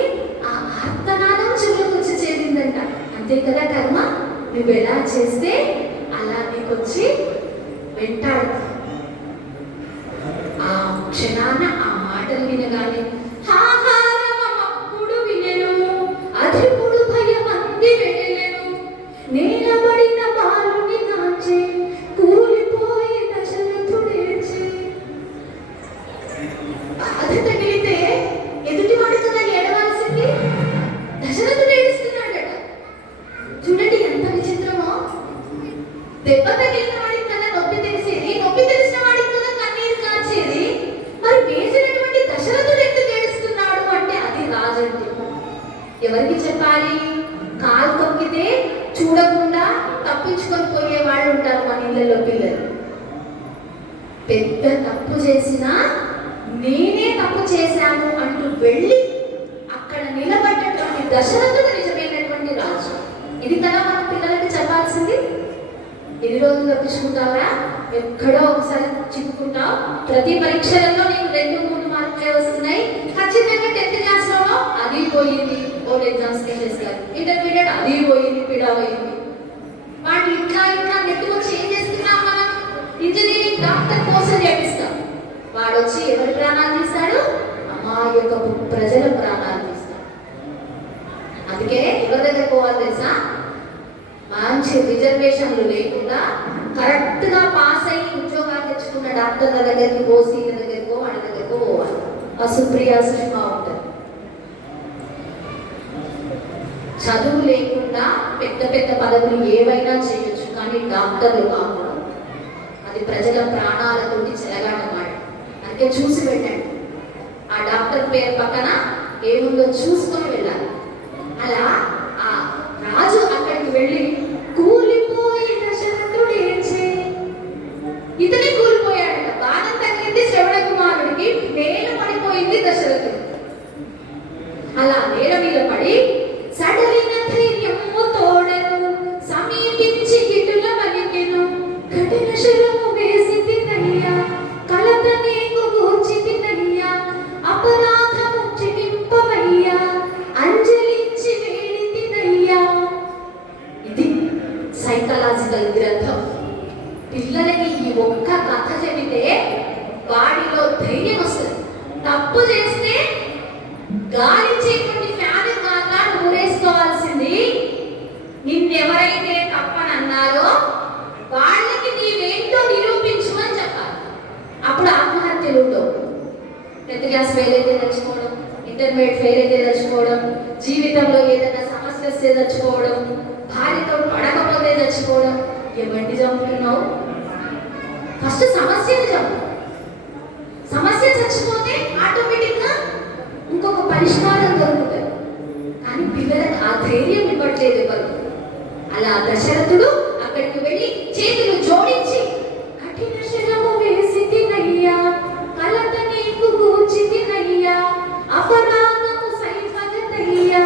ఆ ఆర్తనాదం చెవులకు వచ్చి చేరిందంట. అంతే కదా కర్మ, నువ్వు ఎలా చేస్తే అలా నీకొచ్చి వెంటాడు. ఆ క్షణాన ఆ మాటలు వినగానే హాహారమప్పుడు వినెను, అధిపుడు భయమంది వెళ్ళెను, నేలబడిన బాలుని నాచే కూలిపోయి దశరథుడేచే. బాధ తగిలితే ఎదుటివాడి కదా ఏడవాల్సింది? దశరథుడు ఏడుస్తున్నాడట. చూడండి ఎంత విచిత్రమో. దెబ్బ తగిలిన వాడికి కదా నొప్పి తెలిసేది, నొప్పి తెలిసిన వాడికి కదా కన్నీరు కాచేది. మరి వేసినటువంటి దశరథుడు ఎందుకు ఏడుస్తున్నాడు అంటే అది రాజంటే. ఎవరికి చెప్పాలి? కాలు తొక్కితే చూడకుండా తప్పించుకొని పోయే వాళ్ళు ఉంటారు మన ఇళ్ళలో పిల్లలు. పెద్ద తప్పు చేసినా నేనే తప్పు చేశాను అంటూ వెళ్ళి అక్కడ నిలబడ్డటువంటి దశరథుడు నిజమైనటువంటి రాజు. ఇది కదా మనం పిల్లలకి చెప్పాల్సింది. ఎన్ని రోజులు తప్పించుకుంటావా? ఎక్కడో ఒకసారి చిక్కుకుంటావు. ప్రతి పరీక్షలలో నీకు 2-3 మార్కులే వస్తున్నాయి. ఖచ్చితంగా 10th క్లాస్లో అది పోయింది, బోర్డ్ ఎగ్జామ్స్ చేసేసారు. ఇంటర్మీడియట్ అది పోయింది, పిడా పోయింది. వాటి ఇట్లా నెట్టుకొచ్చి ఏం చేస్తున్నాం మనం? ఇంజనీరింగ్ డాక్టర్ కోసం చేపిస్తాం. వాడు వచ్చి ఎవరి ప్రాణాలు తీస్తాడు? అమాయకపు ప్రజల ప్రాణాలు తీస్తాడు. అందుకే ఎవరి దగ్గర పోవాలి తెలుసా? మంచి రిజర్వేషన్లు లేకుండా కరెక్ట్ గా పాస్ అయ్యి ఉద్యోగాలు తెచ్చుకున్న డాక్టర్ల దగ్గరికి, ఓసీల దగ్గరకో వాళ్ళ దగ్గరకో పోవాలి. ఆ సుప్రియ సుష్మా ఉంటారు. చదువు లేకుండా పెద్ద పెద్ద పదవులు ఏవైనా చేయొచ్చు, కానీ డాక్టర్లు కాకూడదు. అది ప్రజల ప్రాణాలతోటి చెలగాటమాట. అందుకే చూసి వెళ్ళండి. ఆ డాక్టర్ పేరు పక్కన ఏముందో చూసుకొని వెళ్ళాలి. అలా ఆ రాజు అక్కడికి వెళ్ళి కూలిపోయి దశరథుడేచే. ఇతనే కూలిపోయాడట. బాణం తగిలింది శ్రవణ కుమారుడికి, నేల పడిపోయింది దశరథుడు. అలా నేల మీద పడి సడలిన ధైర్యము తోడను, సమీపించి ఇటుల పలికెను, కఠిన శరము వేసి తినయ్యా, కలత నీకు గూర్చి తినయ్యా, అపరాధము క్షమింపవయ్యా, అంజలించి వేడి తినయ్యా. ఇది సైకలాజికల్ గ్రంథం. పిల్లలకి ఈ ఒక్క కథ చెబితే వాడిలో ధైర్యం వస్తుంది. తప్పు చేస్తే గాలించేటువంటి ఫ్యాన్ కాక ఊరేసుకోవాల్సింది. నిన్నెవరైతే తప్పన క్లాస్ ఫెయిల్ అయితే తెచ్చుకోవడం, ఇంటర్మీడియట్ ఫెయిల్ అయితే తెచ్చుకోవడం, జీవితంలో ఏదైనా సమస్య వస్తే తెచ్చుకోవడం, భార్యతో పడకపోతే తెచ్చుకోవడం. ఎవరిని చంపుతున్నావు? ఫస్ట్ సమస్యని చంపు. సమస్య చచ్చిపోతే ఆటోమేటిక్గా ఇంకొక పరిష్కారం దొరుకుతుంది. కానీ పిల్లలకు ఆ ధైర్యం ఇవ్వట్లేదు ఎవరు. అలా దశరథుడు అక్కడికి వెళ్ళి చేతులు జోడించి, కఠిన శరము వేసి తినయ్యా, కలత నీకు గూర్చి తినయ్యా, అపరాధము సైపగతయ్యా,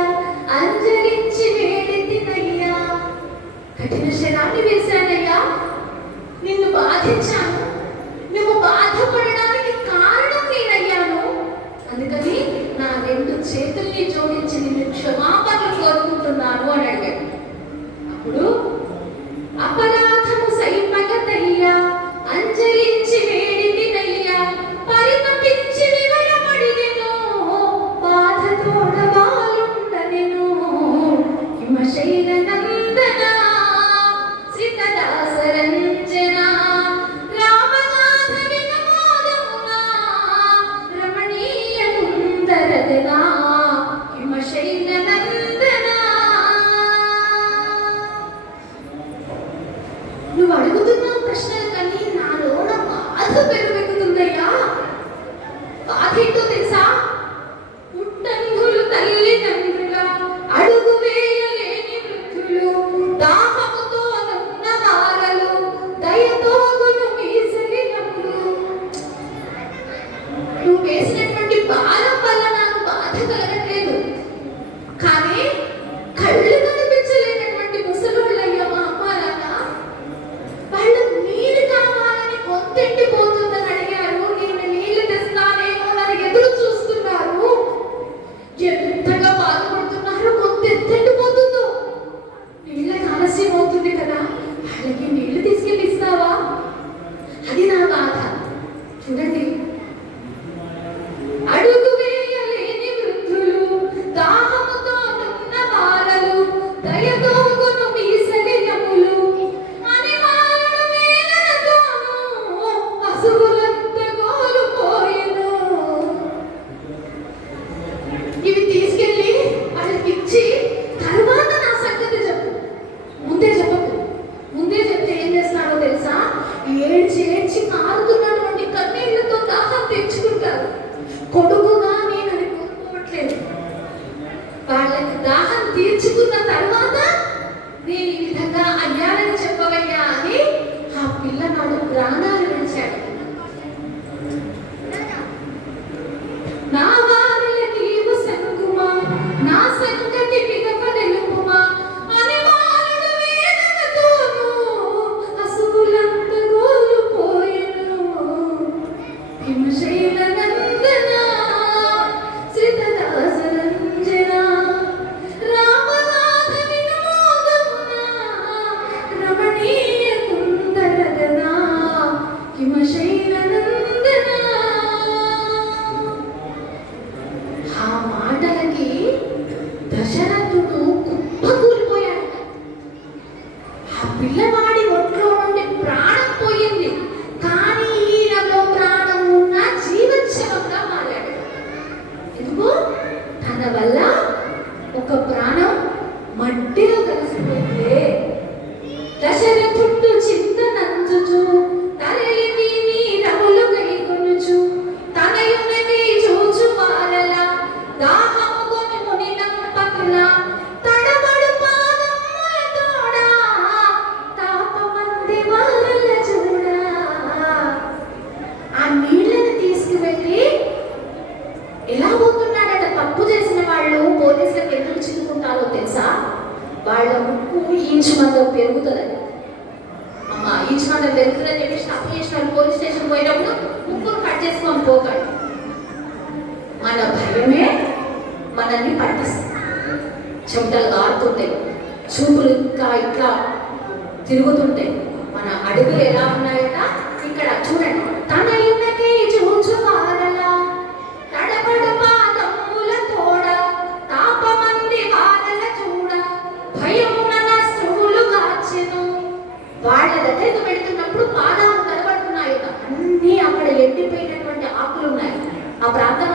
అంజరించి వేడి తినయ్యా. కఠిన శరాన్ని వేశానయ్యా, నిన్ను బాధించాను, నువ్వు బాధపడడానికి కారణం నేనయ్యాను, అందుకని నా రెండు చేతుల్ని జోడించి నిన్ను క్షమాపణలు కోరుకుంటున్నాను అని అడిగాడు. అప్పుడు అపరాధము సైపగతయ్యా, అంజలించి వేడి తినయ్యా, పరిమపించి వివరమడిగెను, బాధతోడ బాలుండనెను, హిమశైల నందన శ్రీకదాసరంజన రామనాథ వినమోదమున రమణీయ కుందరదన హిమశైల నందన. నువ్వు అడుగుతున్న ప్రశ్నలు కానీ నాలోన బాధ పెరుగుతుందయ్యా. బాధ ఏంటో తెలుసా? పుట్టంగులు తల్లిదండ్రుల అడుగు వేయలేని వృద్ధులు, దాహముతో నున్న వారలు, దయతోగును మీసలినప్పుడు. నువ్వు వేసినటువంటి భారం వల్ల నాకు బాధ కలగట్లేదు, కానీ కళ్ళు కనిపించలేనటువంటి ముసలోళ్ళయ్యా మా అమ్మ నాన్న, వాళ్ళు నీరు కావాలని గొంతెండిపోతుందని అడిగారు. నేను నీళ్లు తెస్తానేమో అని ఎదురు చూస్తున్నారు. ఎంతగా బాధపడుతున్నారు, గొంతెండిపోతుందో. నీళ్ళకి ఆలస్యం అవుతుంది కదా, వాళ్ళకి నీళ్లు తీసుకెళ్ళి ఇస్తావా? అది నా బాధ. చూడండి, అడుగు వేయలేని వృద్ధులు, దాహముతో నున్న వారలు, దయతోగును మీసలియములు, అనివారుడు వేదనతోను పశువులంత కోల్పోయెను. ఇవి తీసుకెళ్ళి వాళ్ళకి ఇచ్చి తర్వాత నా సంగతి చెప్పు. ముందే చెప్పకు. ముందే చెప్తే ఏం చేస్తారో తెలుసా? ఏడ్చి ఏడ్చి కారుతున్నటువంటి కన్నీళ్లతో దాహం తెచ్చుకుంటారు. కొడుకుగా నేను అది కోరుకోవట్లేదు. వాళ్ళకి దాహం తీర్చుకున్న తర్వాత నేను ఈ విధంగా అయ్యాలని చెప్పవయ్యా అని ఆ పిల్లవాడు ప్రాణాలు విడిచాడు. నా వారిల నీవు సంగుమా, నా సంగతి మిగప తెలుపుమా, అనివారుడు వేదనతోను అసువులంత కోల్పోయెను, హిమశైల నందన శ్రీకదాసరంజన రామనాథ వినోదమున రమణీయ కుందరదన హిమశైల నందన. ఆ మాటలకి దశరథుడు కుప్పకూలిపోయాడు. ఆ పిల్లవాడి ఒంట్లో నుండి ప్రాణం పోయింది, కానీ ఈయనలో ప్రాణం ఉన్న జీవోత్సవంగా మారాడు. ఎందుకు? తన వల్ల ఒక ప్రాణం మట్టిలో కలిసిపోయింది. దశరథుడు చింతనంచుచు తరలిని నీరములు గైకొనుచు, తనయునకి చూచు వారల దాహము కొని మునినంపకుల, తడబడు పాదముల తోడా తాపమంది వారల చూడా. ఆ నీళ్ళని తీసుకువెళ్ళి ఎలా పోతున్నాడట? తప్పు చేసిన వాళ్ళు పోలీసులకు ఎందుకు చిక్కుకుంటారో తెలుసా? వాళ్ళ ముక్కు ఇంచు మందం పెరుగుతుందని. అమ్మ ఇంచు మందం పెరుగుతుందని చెప్పేసి తప్పు చేసిన వాళ్ళు పోలీస్ స్టేషన్ పోయినప్పుడు ముక్కును కట్ చేసుకొని పోకండి. మన భయమే మనల్ని పట్టిస్తుంది. చెమటలు కారుతుంటాయి, చూపులు ఇంకా ఇట్లా తిరుగుతుంటాయి. మన అడుగులు ఎలా ఉన్నాయట? ఇక్కడ చూడండి, తన ఇన్నకి చూచు వారల తడబడు పాదముల తోడ తాపమంది వారల చూడ, భయమున నస్రువులు గాచెను. వాళ్ళ దగ్గరికి వెళ్తున్నప్పుడు పాదాలు కనబడుతున్నాయి, అన్ని అక్కడ ఎండిపోయినటువంటి ఆకులు ఉన్నాయి. ఆ ప్రాంతం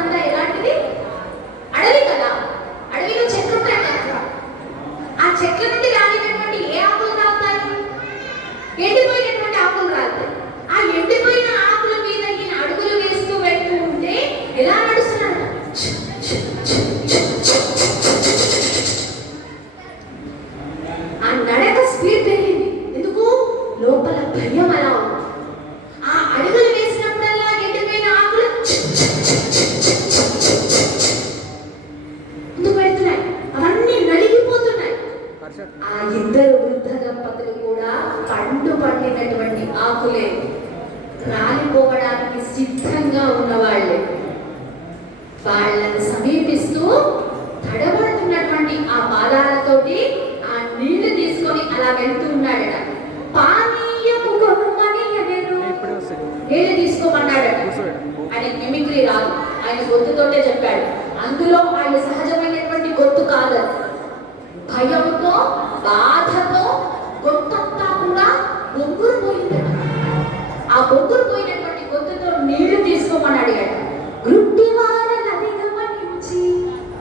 వాళ్ళని సమీపిస్తూ తడబడుతున్నటువంటి ఆ పాదాలతోటి ఆ నీళ్లు తీసుకొని అలా వెళ్తూ ఉన్నాడట. పానీయము కొనుమని అనేను, నీళ్లు తీసుకోమన్నాడట. ఆయన మిమిక్రీ రాదు, ఆయన గొంతుతోటే చెప్పాడు. అందులో ఆయన సహజమైనటువంటి గొంతు కాదు, భయంతో బాధతో గొంతంతా కూడా బొంగురు పోయిందట. ఆ బొంగురు పోయినటువంటి గొంతుతో నీళ్లు తీసుకోమని అడిగాడు. గుడ్డివారని గమనించి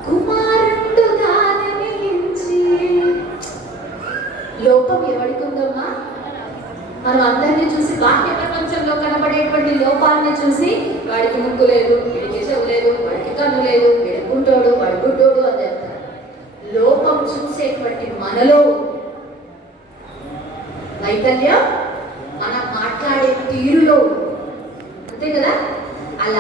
కుమారుడుగా జనించి. లోపం ఎవరికి ఉందమ్మా? మనం అందరినీ చూసి బాహ్య ప్రపంచంలో కనబడేటువంటి లోపాలని చూసి వాడికి ముక్కు లేదు, వీడికి చెవు లేదు, వాడికి కన్ను లేదు, వీడి గుంటోడు, వాడి గుడ్డోడు అని చెప్తారు. లోపం చూసేటువంటి మనలో వైకల్యం